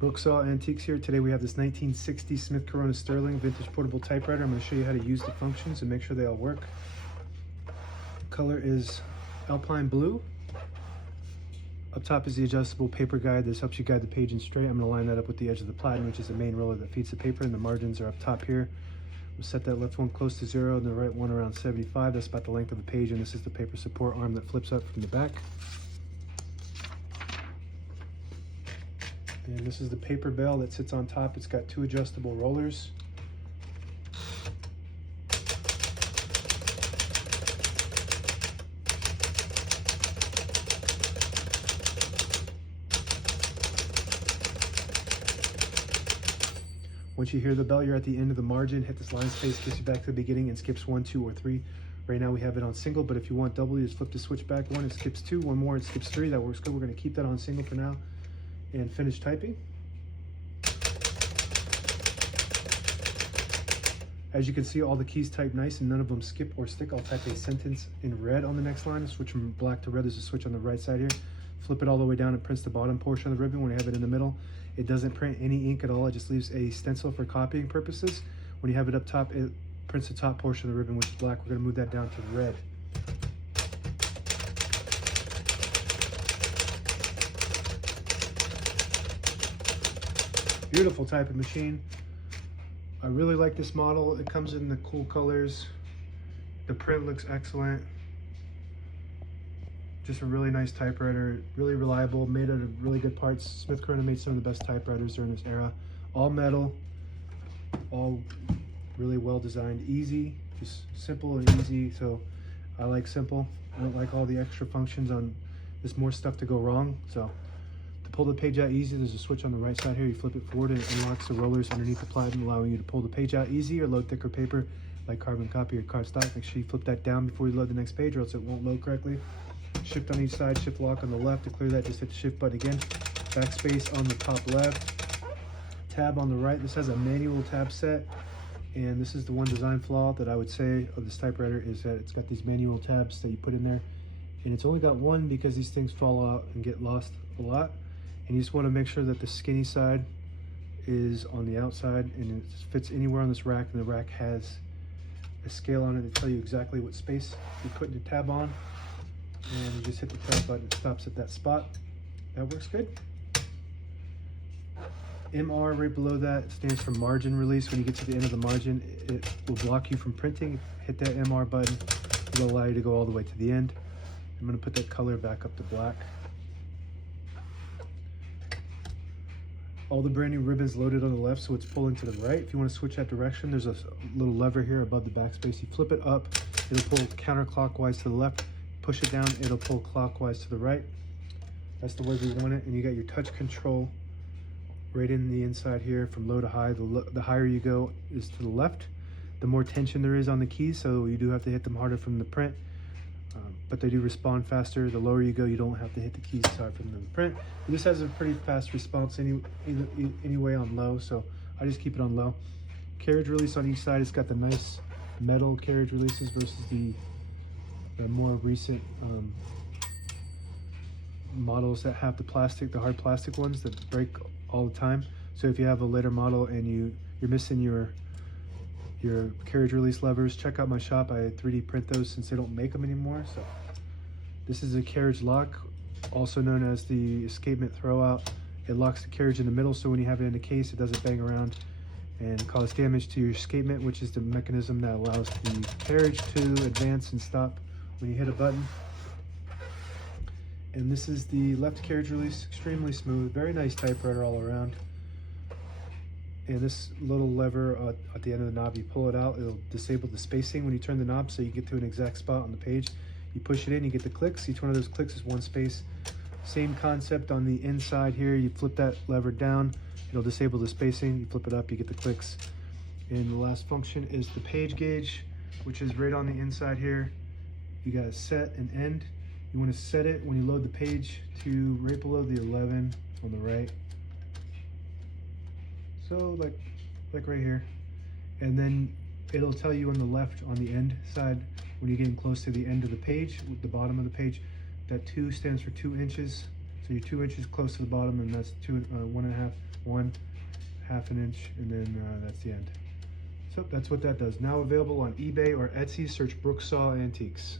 Brooksaw Antiques here. Today we have this 1960 Smith Corona Sterling vintage portable typewriter. I'm going to show you how to use the functions and make sure they all work. Color is Alpine Blue. Up top is the adjustable paper guide. This helps you guide the page in straight. I'm going to line that up with the edge of the platen, which is the main roller that feeds the paper, and the margins are up top here. We'll set that left one close to 0 and the right one around 75. That's about the length of the page, and this is the paper support arm that flips up from the back. And this is the paper bell that sits on top. It's got 2 adjustable rollers. Once you hear the bell, you're at the end of the margin. Hit this line space, gets you back to the beginning, and skips 1, 2, or 3. Right now we have it on single, but if you want double, you just flip the switch back 1, it skips 2, 1 more, it skips 3. That works good. We're going to keep that on single for now and finish typing. As you can see, all the keys type nice and none of them skip or stick. I'll type a sentence in red on the next line. I'll switch from black to red. There's a switch on the right side here. Flip it all the way down. It prints the bottom portion of the ribbon. When you have it in the middle, it doesn't print any ink at all. It just leaves a stencil for copying purposes. When you have it up top, it prints the top portion of the ribbon, which is black. We're going to move that down to red. Beautiful typing machine. I really like this model. It comes in the cool colors. The print looks excellent. Just a really nice typewriter, really reliable, made out of really good parts. Smith Corona made some of the best typewriters during this era. All metal, all really well designed, easy, just simple and easy. So I like simple. I don't like all the extra functions on, there's more stuff to go wrong. So to pull the page out easy, there's a switch on the right side here. You flip it forward and it unlocks the rollers underneath the platen, allowing you to pull the page out easy or load thicker paper like carbon copy or cardstock. Make sure you flip that down before you load the next page or else it won't load correctly. Shift on each side, shift lock on the left. To clear that, just hit the shift button again. Backspace on the top left. Tab on the right. This has a manual tab set, and this is the one design flaw that I would say of this typewriter is that it's got these manual tabs that you put in there, and it's only got one because these things fall out and get lost a lot. And you just want to make sure that the skinny side is on the outside and it fits anywhere on this rack, and the rack has a scale on it to tell you exactly what space you put your tab on. And you just hit the tab button, it stops at that spot. That works good. MR right below that stands for margin release. When you get to the end of the margin, it will block you from printing. Hit that MR button, it will allow you to go all the way to the end. I'm going to put that color back up to black. All the brand new ribbons loaded on the left, so it's pulling to the right. If you want to switch that direction, there's a little lever here above the backspace. You flip it up, it'll pull counterclockwise to the left. Push it down, it'll pull clockwise to the right. That's the way we want it. And you got your touch control right in the inside here from low to high. The higher you go is to the left. The more tension there is on the keys, so you do have to hit them harder from the print, but they do respond faster. The lower you go, you don't have to hit the keys as hard from the print. But this has a pretty fast response anyway on low, so I just keep it on low. Carriage release on each side. It's got the nice metal carriage releases versus the more recent models that have the plastic, the hard plastic ones that break all the time. So if you have a later model and you're missing your carriage release levers, check out my shop. I 3D print those since they don't make them anymore. So this is a carriage lock, also known as the escapement throwout. It locks the carriage in the middle, so when you have it in the case, it doesn't bang around and cause damage to your escapement, which is the mechanism that allows the carriage to advance and stop when you hit a button. And this is the left carriage release, extremely smooth, very nice typewriter all around. And this little lever at the end of the knob, you pull it out, it'll disable the spacing when you turn the knob so you get to an exact spot on the page. You push it in, you get the clicks. Each one of those clicks is one space. Same concept on the inside here. You flip that lever down, it'll disable the spacing. You flip it up, you get the clicks. And the last function is the page gauge, which is right on the inside here. You got set and end. You want to set it when you load the page to right below the 11 on the right. So like right here. And then it'll tell you on the left on the end side when you're getting close to the end of the page, the bottom of the page, that 2 stands for 2 inches. So you're 2 inches close to the bottom, and that's one half an inch, and then that's the end. So that's what that does. Now available on eBay or Etsy. Search Brooksaw Antiques.